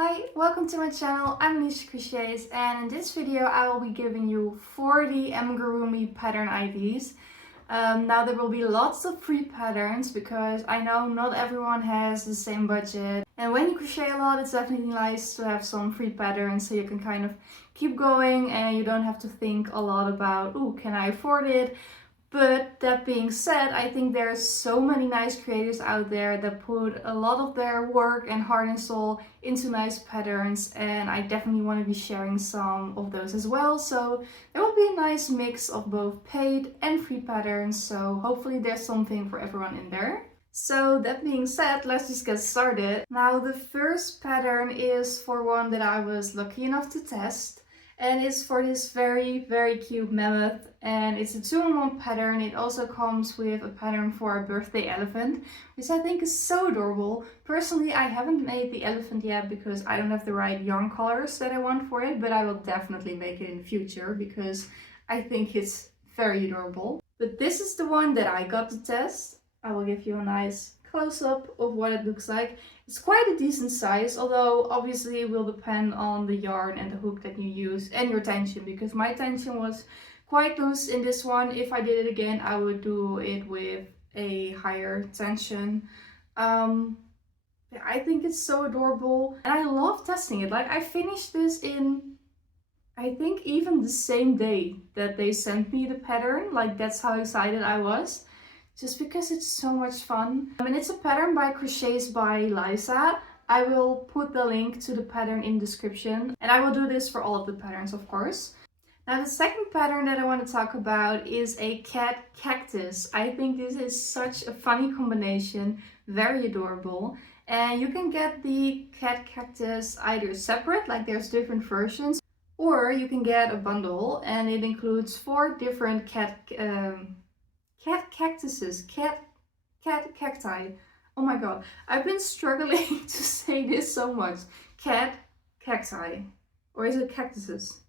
Hi, welcome to my channel. I'm Elise.crochets, and in this video I will be giving you 40 Amigurumi pattern IDs. Now there will be lots of free patterns because I know not everyone has the same budget, and when you crochet a lot it's definitely nice to have some free patterns so you can kind of keep going and you don't have to think a lot about, oh, can I afford it? But that being said, I think there's so many nice creators out there that put a lot of their work and heart and soul into nice patterns, and I definitely want to be sharing some of those as well. So there will be a nice mix of both paid and free patterns, so hopefully there's something for everyone in there. So that being said, let's just get started. Now the first pattern is for one that I was lucky enough to test. And it's for this very cute mammoth, and it's a 2-in-1 pattern. It also comes with a pattern for a birthday elephant, which I think is so adorable. Personally, I haven't made the elephant yet because I don't have the right yarn colors that I want for it, but I will definitely make it in the future because I think it's very adorable. But this is the one that I got to test. I will give you a nice close-up of what it looks like. It's quite a decent size, although obviously it will depend on the yarn and the hook that you use and your tension, because my tension was quite loose in this one. If I did it again, I would do it with a higher tension. I think it's so adorable and I love testing it. Like, I finished this in, I think, even the same day that they sent me the pattern. Like, that's how excited I was. Just because it's so much fun. And it's a pattern by Crochets by Liza. I will put the link to the pattern in the description. And I will do this for all of the patterns, of course. Now the second pattern that I want to talk about is a cat cactus. I think this is such a funny combination. Very adorable. And you can get the cat cactus either separate, like there's different versions, or you can get a bundle and it includes 4 different cacti. Oh my god, I've been struggling to say this so much. Cacti. Or is it cactuses?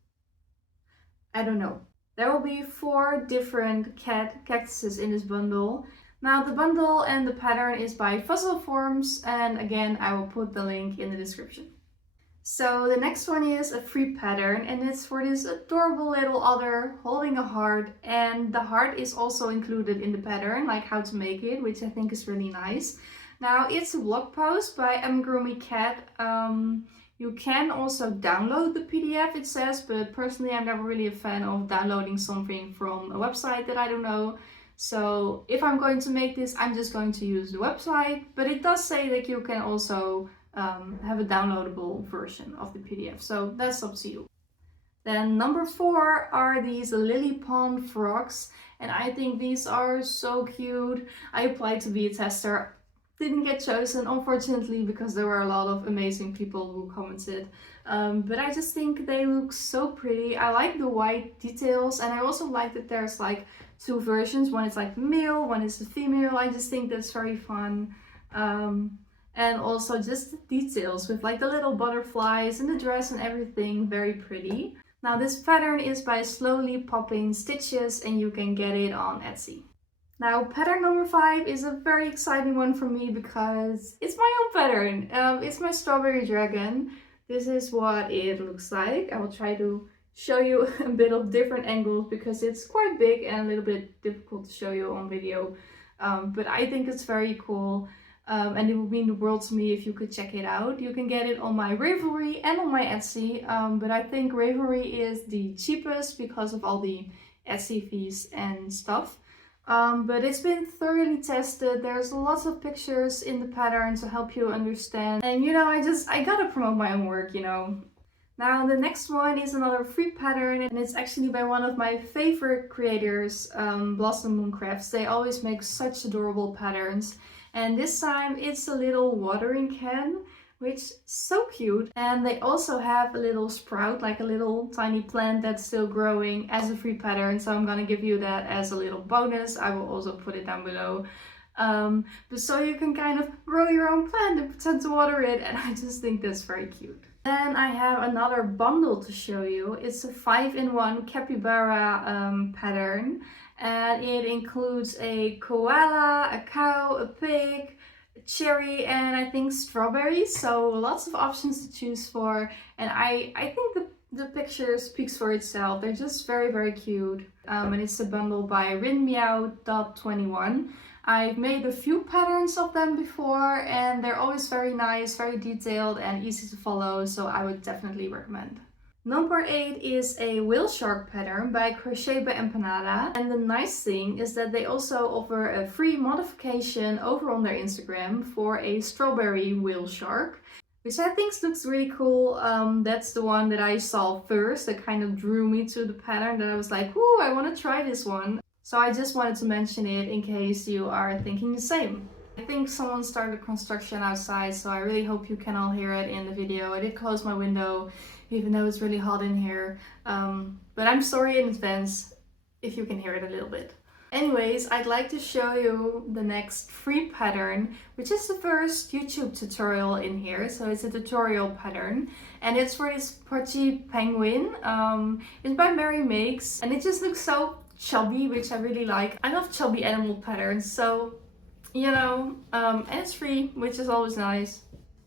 I don't know. There will be 4 different cactuses in this bundle. Now the bundle and the pattern is by Fuzzle Forms, and again I will put the link in the description. So the next one is a free pattern, and it's for this adorable little otter holding a heart, and the heart is also included in the pattern, like how to make it, which I think is really nice. Now it's a blog post by Amigurumi Cat. You can also download the PDF, it says, but personally I'm never really a fan of downloading something from a website that I don't know. So if I'm going to make this, I'm just going to use the website, but it does say that you can also have a downloadable version of the PDF, so that's up to you. Then number 4 are these lily pond frogs, and I think these are so cute. I applied to be a tester, didn't get chosen unfortunately because there were a lot of amazing people who commented, but I just think they look so pretty. I like the white details, and I also like that there's like 2 versions. One is like male, one is a female. I just think that's very fun. And also just the details with like the little butterflies and the dress and everything, very pretty. Now this pattern is by Slowly Popping Stitches, and you can get it on Etsy. Now pattern number 5 is a very exciting one for me because it's my own pattern. It's my strawberry dragon. This is what it looks like. I will try to show you a bit of different angles because it's quite big and a little bit difficult to show you on video. But I think it's very cool. And it would mean the world to me if you could check it out. You can get it on my Ravelry and on my Etsy, but I think Ravelry is the cheapest because of all the Etsy fees and stuff. But it's been thoroughly tested. There's lots of pictures in the pattern to help you understand. And you know, I gotta promote my own work, you know. Now the next one is another free pattern, and it's actually by one of my favorite creators, Blossom Moon Crafts. They always make such adorable patterns. And this time it's a little watering can, which is so cute. And they also have a little sprout, like a little tiny plant that's still growing, as a free pattern. So I'm gonna give you that as a little bonus. I will also put it down below. But so you can kind of grow your own plant and pretend to water it. And I just think that's very cute. Then I have another bundle to show you. It's a 5-in-1 capybara pattern. And it includes a koala, a cow, a pig, cherry and I think strawberry, so lots of options to choose for, and I think the picture speaks for itself. They're just very cute. And it's a bundle by rinmeow.21. I've made a few patterns of them before and they're always very nice, very detailed and easy to follow, so I would definitely recommend. Number 8 is a whale shark pattern by Crochet by Empanada, and the nice thing is that they also offer a free modification over on their Instagram for a strawberry whale shark, which I think looks really cool. That's the one that I saw first that kind of drew me to the pattern, that I was like, ooh, I want to try this one. So I just wanted to mention it in case you are thinking the same. I think someone started construction outside, so I really hope you can all hear it in the video. I did close my window, even though it's really hot in here. But I'm sorry in advance if you can hear it a little bit. Anyways, I'd like to show you the next free pattern, which is the first YouTube tutorial in here. So it's a tutorial pattern, and it's for this pudgy penguin. It's by Mary Makes, and it just looks so chubby, which I really like. I love chubby animal patterns, so you know, and it's free, which is always nice.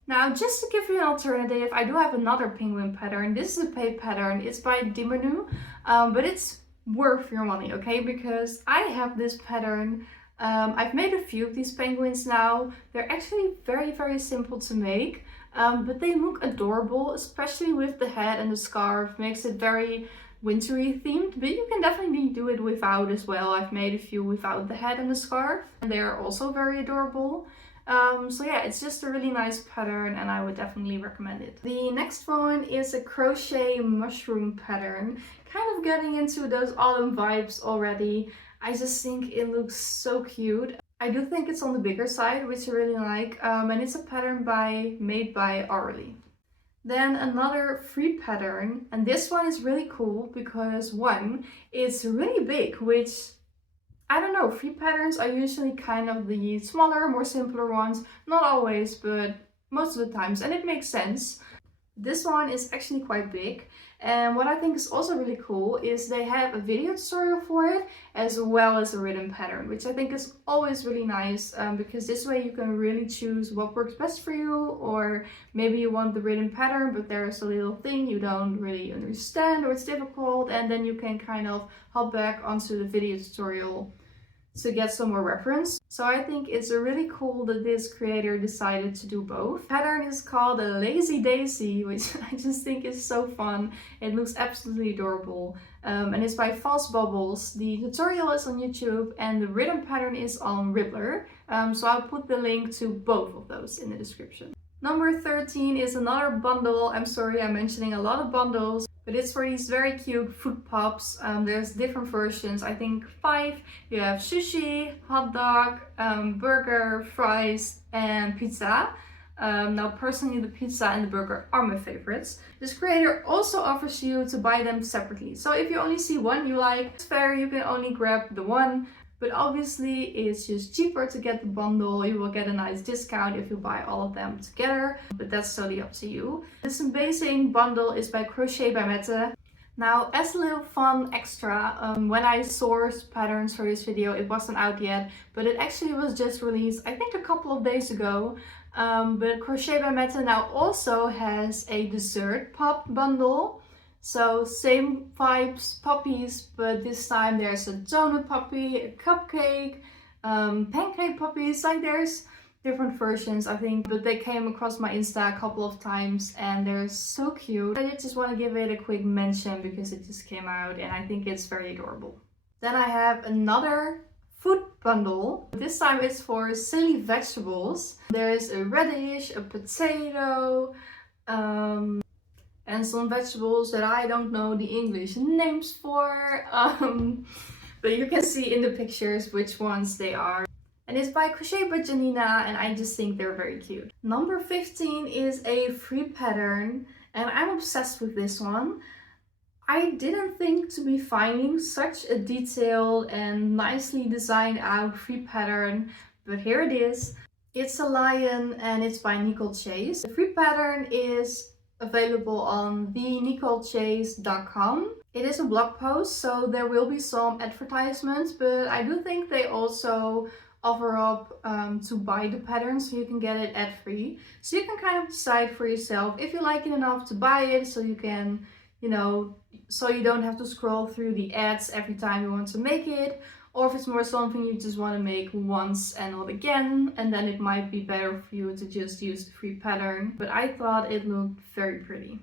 Now, just to give you an alternative, I do have another penguin pattern. This is a paid pattern. It's by Dimanu, but it's worth your money, okay? Because I have this pattern. I've made a few of these penguins now. They're actually very simple to make, but they look adorable, especially with the head and the scarf. Makes it very wintry themed, but you can definitely do it without as well. I've made a few without the head and the scarf, and they're also very adorable. So yeah, it's just a really nice pattern and I would definitely recommend it. The next one is a crochet mushroom pattern, kind of getting into those autumn vibes already. I just think it looks so cute. I do think it's on the bigger side, which I really like, and it's a pattern made by Orly. Then another free pattern, and this one is really cool because one, it's really big, which I don't know, free patterns are usually kind of the smaller, more simpler ones. Not always, but most of the times, and it makes sense. This one is actually quite big, and what I think is also really cool is they have a video tutorial for it as well as a written pattern, which I think is always really nice, because this way you can really choose what works best for you, or maybe you want the written pattern but there's a little thing you don't really understand or it's difficult, and then you can kind of hop back onto the video tutorial to get some more reference. So I think it's really cool that this creator decided to do both. The pattern is called a Lazy Daisy, which I just think is so fun. It looks absolutely adorable. And it's by False Bubbles. The tutorial is on YouTube and the written pattern is on Ribbler. So I'll put the link to both of those in the description. Number 13 is another bundle. I'm sorry, I'm mentioning a lot of bundles, but it's for these very cute food pops. There's different versions, I think 5. You have sushi, hot dog, burger, fries, and pizza. Now personally the pizza and the burger are my favorites. This creator also offers you to buy them separately. So if you only see one you like, it's fair, you can only grab the one. But obviously it's just cheaper to get the bundle. You will get a nice discount if you buy all of them together, but that's totally up to you. This amazing bundle is by Crochet by Mette. Now, as a little fun extra, when I sourced patterns for this video, it wasn't out yet, but it actually was just released, I think a couple of days ago. But Crochet by Mette now also has a dessert pop bundle. So same vibes, puppies, but this time there's a donut puppy, a cupcake, pancake puppies. Like there's different versions, I think, but they came across my Insta a couple of times and they're so cute. I just want to give it a quick mention because it just came out and I think it's very adorable. Then I have another food bundle. This time it's for silly vegetables. There's a radish, a potato, and some vegetables that I don't know the English names for, but you can see in the pictures which ones they are. And it's by Crochet by Janina, and I just think they're very cute. Number 15 is a free pattern, and I'm obsessed with this one. I didn't think to be finding such a detailed and nicely designed out free pattern, but here it is. It's a lion and it's by Nicole Chase. The free pattern is available on thenicolechase.com. It is a blog post, so there will be some advertisements, but I do think they also offer up to buy the pattern so you can get it ad free. So you can kind of decide for yourself if you like it enough to buy it, so you can, you know, so you don't have to scroll through the ads every time you want to make it, or if it's more something you just want to make once and not again, and then it might be better for you to just use the free pattern. But I thought it looked very pretty.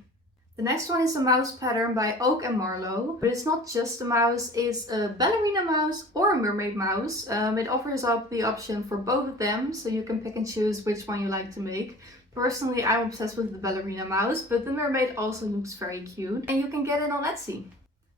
The next one is a mouse pattern by Oak and Marlowe, but it's not just a mouse, it's a ballerina mouse or a mermaid mouse. It offers up the option for both of them, so you can pick and choose which one you like to make. Personally, I'm obsessed with the ballerina mouse, but the mermaid also looks very cute, and you can get it on Etsy.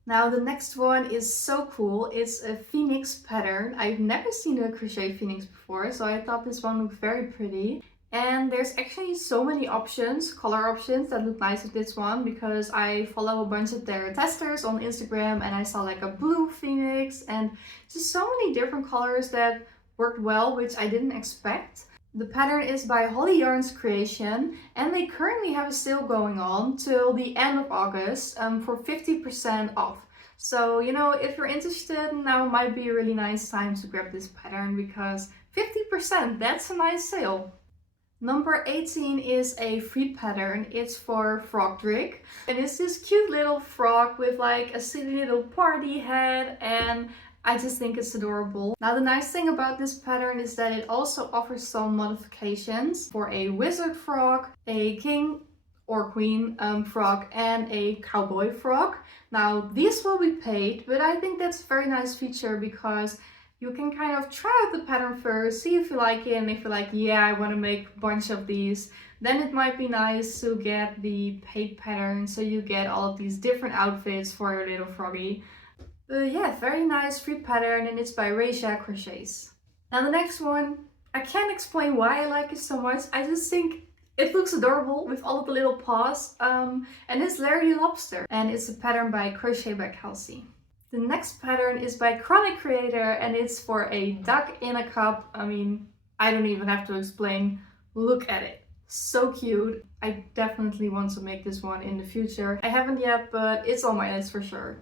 Now the next one is so cool. It's a phoenix pattern. I've never seen a crochet phoenix before, so I thought this one looked very pretty. And there's actually so many options, color options, that look nice with this one, because I follow a bunch of their testers on Instagram and I saw like a blue phoenix and just so many different colors that worked well, which I didn't expect. The pattern is by Holly Yarn's Creation, and they currently have a sale going on till the end of August for 50% off. So, you know, if you're interested, now might be a really nice time to grab this pattern, because 50%, that's a nice sale. Number 18 is a free pattern. It's for Frogdrick, and it's this cute little frog with like a silly little party hat, and I just think it's adorable. Now the nice thing about this pattern is that it also offers some modifications for a wizard frog, a king or queen frog, and a cowboy frog. Now these will be paid, but I think that's a very nice feature, because you can kind of try out the pattern first, see if you like it, and if you're like, yeah, I want to make a bunch of these, then it might be nice to get the paid pattern, so you get all of these different outfits for your little froggy. But yeah, very nice free pattern, and it's by Elise.crochets. Now the next one, I can't explain why I like it so much. I just think it looks adorable with all of the little paws, and it's Larry Lobster, and it's a pattern by Crochet by Kelsey. The next pattern is by Chronic Creator, and it's for a duck in a cup. I mean, I don't even have to explain. Look at it. So cute. I definitely want to make this one in the future. I haven't yet, but it's on my list for sure.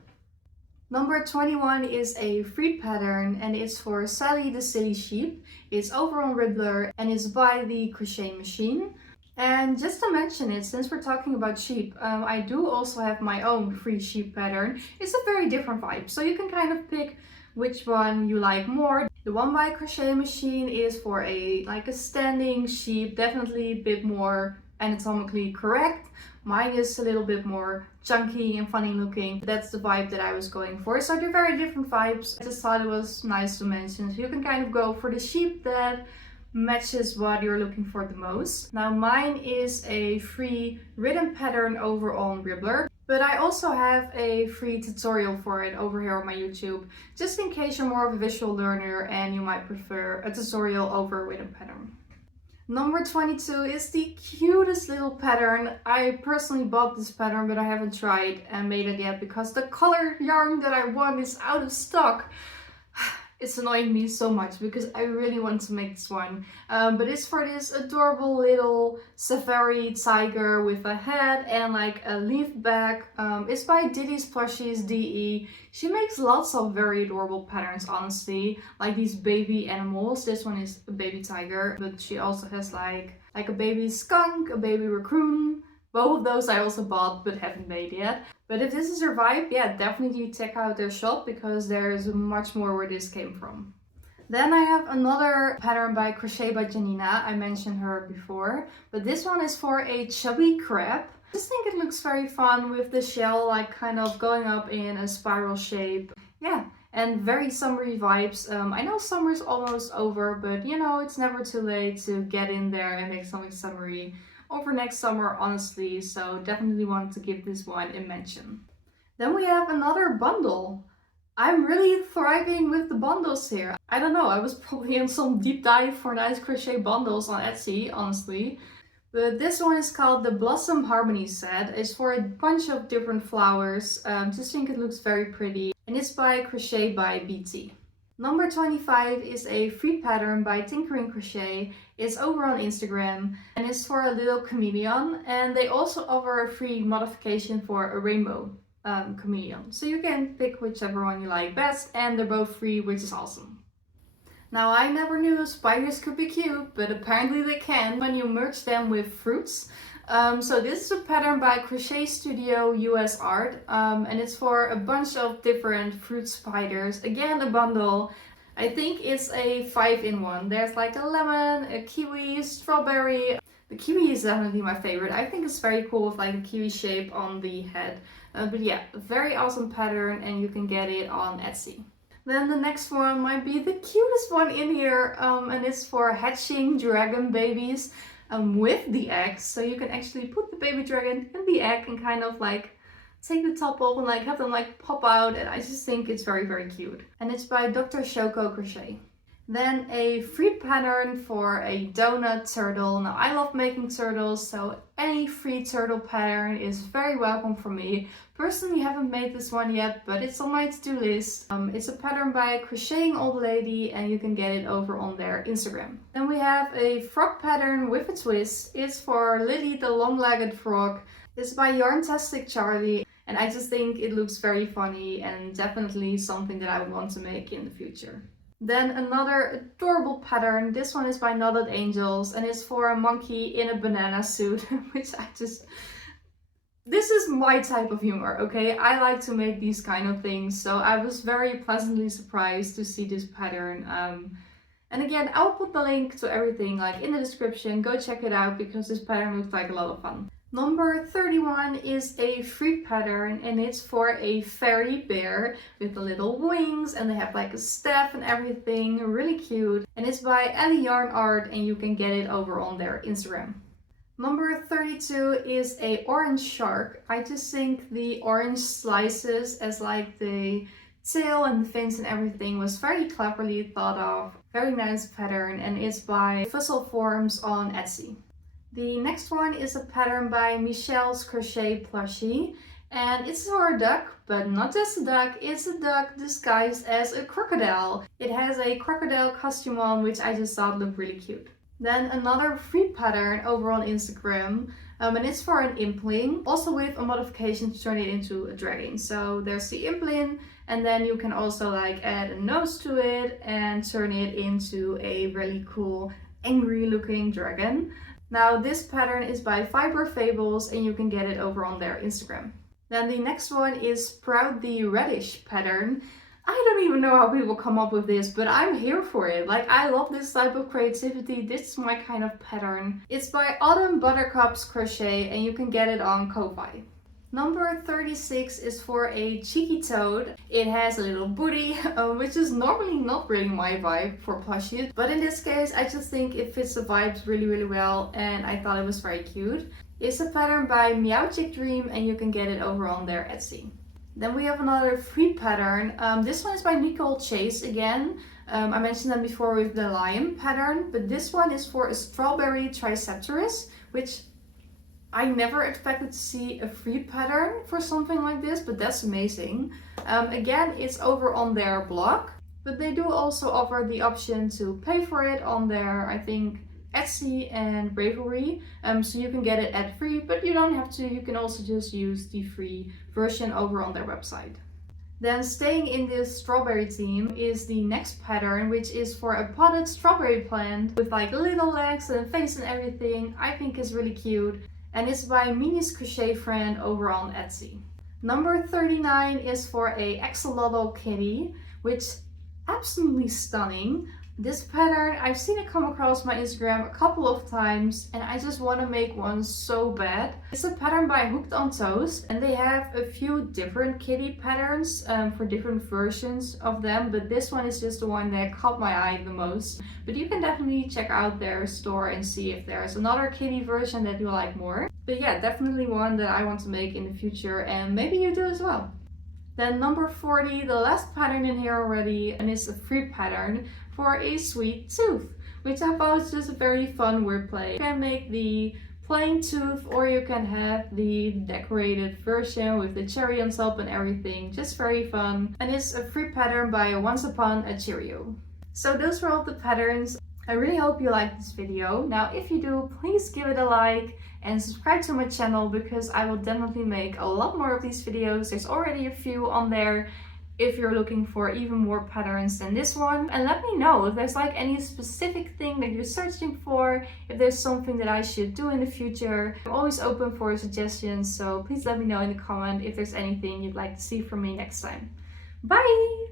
Number 21 is a free pattern, and it's for Sally the Silly Sheep. It's over on Ribbler, and it's by the Crochet Machine. And just to mention it, since we're talking about sheep, I do also have my own free sheep pattern. It's a very different vibe, so you can kind of pick which one you like more. The one by Crochet Machine is for a standing sheep, definitely a bit more anatomically correct. Mine is a little bit more chunky and funny looking. That's the vibe that I was going for. So they're very different vibes. I just thought it was nice to mention. So you can kind of go for the sheep that matches what you're looking for the most. Now mine is a free written pattern over on Ribbler, but I also have a free tutorial for it over here on my YouTube, just in case you're more of a visual learner and you might prefer a tutorial over a written pattern. Number 22 is the cutest little pattern. I personally bought this pattern, but I haven't tried and made it yet because the color yarn that I want is out of stock. It's annoying me so much because I really want to make this one. But it's for this adorable little safari tiger with a head and like a leaf back. It's by Diddy's Plushies DE. She makes lots of very adorable patterns, honestly. Like these baby animals. This one is a baby tiger, but she also has like a baby skunk, a baby raccoon. Both of those I also bought but haven't made yet. But if this is your vibe, yeah, definitely check out their shop because there's much more where this came from. Then I have another pattern by Crochet by Janina. I mentioned her before, but this one is for a chubby crab. I just think it looks very fun with the shell like kind of going up in a spiral shape. Yeah, and very summery vibes. I know summer's almost over, but you know, it's never too late to get in there and make something summery over next summer, honestly, so definitely want to give this one a mention. Then we have another bundle. I'm really thriving with the bundles here. I don't know, I was probably in some deep dive for nice crochet bundles on Etsy, honestly. But this one is called the Blossom Harmony set. It's for a bunch of different flowers. Just think it looks very pretty. And it's by Crochet by BT. Number 25 is a free pattern by Tinkering Crochet. It's over on Instagram and it's for a little chameleon, and they also offer a free modification for a rainbow chameleon. So you can pick whichever one you like best, and they're both free, which is awesome. Now, I never knew spiders could be cute, but apparently they can when you merge them with fruits. So this is a pattern by Crochet Studio US Art, and it's for a bunch of different fruit spiders. Again, a bundle. I think it's a 5-in-1. There's like a lemon, a kiwi, strawberry. The kiwi is definitely my favorite. I think it's very cool with like a kiwi shape on the head. But yeah, a very awesome pattern, and you can get it on Etsy. Then the next one might be the cutest one in here, and it's for hatching dragon babies with the eggs. So you can actually put the baby dragon in the egg and kind of like take the top off and like have them like pop out, and I just think it's very, very cute. And it's by Dr. Shoko Crochet. Then a free pattern for a donut turtle. Now, I love making turtles, so any free turtle pattern is very welcome for me. Personally, haven't made this one yet, but it's on my to-do list. It's a pattern by Crocheting Old Lady, and you can get it over on their Instagram. Then we have a frog pattern with a twist. It's for Lily the long-legged frog. It's by Yarntastic Charlie, and I just think it looks very funny and definitely something that I would want to make in the future. Then another adorable pattern. This one is by Knotted Angels, and it's for a monkey in a banana suit, which this is my type of humor, okay? I like to make these kind of things, so I was very pleasantly surprised to see this pattern. And again, I'll put the link to everything like in the description. Go check it out because this pattern looks like a lot of fun. Number 31 is a free pattern, and it's for a fairy bear with the little wings, and they have like a staff and everything, really cute. And it's by Ellie Yarn Art, and you can get it over on their Instagram. Number 32 is a orange shark. I just think the orange slices as like the tail and fins and everything was very cleverly thought of. Very nice pattern, and it's by Fussel Forms on Etsy. The next one is a pattern by Michelle's Crochet Plushie, and it's for a duck, but not just a duck, it's a duck disguised as a crocodile. It has a crocodile costume on, which I just thought looked really cute. Then another free pattern over on Instagram, and it's for an impling, also with a modification to turn it into a dragon. So there's the impling, and then you can also like add a nose to it and turn it into a really cool angry looking dragon. Now, this pattern is by Fiber Fables, and you can get it over on their Instagram. Then the next one is Sprout the Radish pattern. I don't even know how people come up with this, but I'm here for it. Like, I love this type of creativity. This is my kind of pattern. It's by Autumn Buttercups Crochet, and you can get it on Ko-fi. Number 36 is for a cheeky toad. It has a little booty, which is normally not really my vibe for plushies, but in this case I just think it fits the vibes really, really well, and I thought it was very cute. It's a pattern by Meow Chick Dream, and you can get it over on their Etsy. Then we have another free pattern. This one is by Nicole Chase again. I mentioned them before with the lion pattern, but this one is for a strawberry triceptorus, which I never expected to see a free pattern for something like this, but that's amazing. Again, it's over on their blog, but they do also offer the option to pay for it on their, I think, Etsy and Ravelry. So you can get it ad free, but you don't have to. You can also just use the free version over on their website. Then staying in this strawberry theme is the next pattern, which is for a potted strawberry plant with like little legs and face and everything. I think it's really cute. And it's by Minnie's Crochet Friend over on Etsy. Number 39 is for a axolotl kitty, which absolutely stunning. This pattern, I've seen it come across my Instagram a couple of times, and I just want to make one so bad. It's a pattern by Hooked on Toes, and they have a few different kitty patterns for different versions of them, but this one is just the one that caught my eye the most. But you can definitely check out their store and see if there's another kitty version that you like more. But yeah, definitely one that I want to make in the future, and maybe you do as well. Then number 40, the last pattern in here already, and it's a free pattern for a sweet tooth, which I thought was just a very fun wordplay. You can make the plain tooth, or you can have the decorated version with the cherry on top and everything. Just very fun. And it's a free pattern by Once Upon a Cheerio. So those were all the patterns. I really hope you liked this video. Now, if you do, please give it a like and subscribe to my channel, because I will definitely make a lot more of these videos. There's already a few on there. if you're looking for even more patterns than this one. And let me know if there's like any specific thing that you're searching for, if there's something that I should do in the future. I'm always open for suggestions, so please let me know in the comment if there's anything you'd like to see from me next time. Bye!